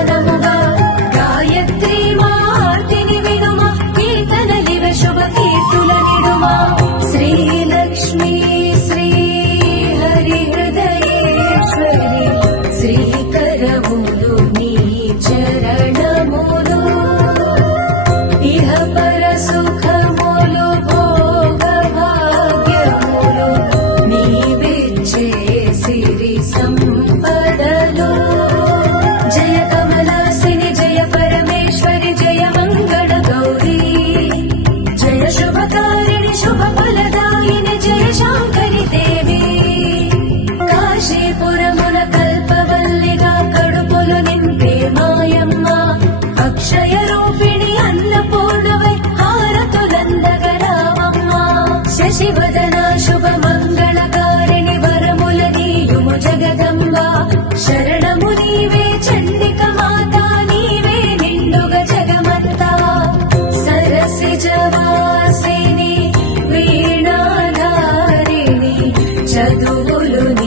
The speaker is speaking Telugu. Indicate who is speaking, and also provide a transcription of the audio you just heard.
Speaker 1: గానముగా గాయత్రి మార్తిని వినుమ కీర్తనలివ శుభ కీర్తుల నిడుమా శ్రీలక్ష్మీ శ్రీ హరి హృదయేశ్వరి శ్రీకరములు నీ చరణములు. ఇహ పర సుఖములు సంపద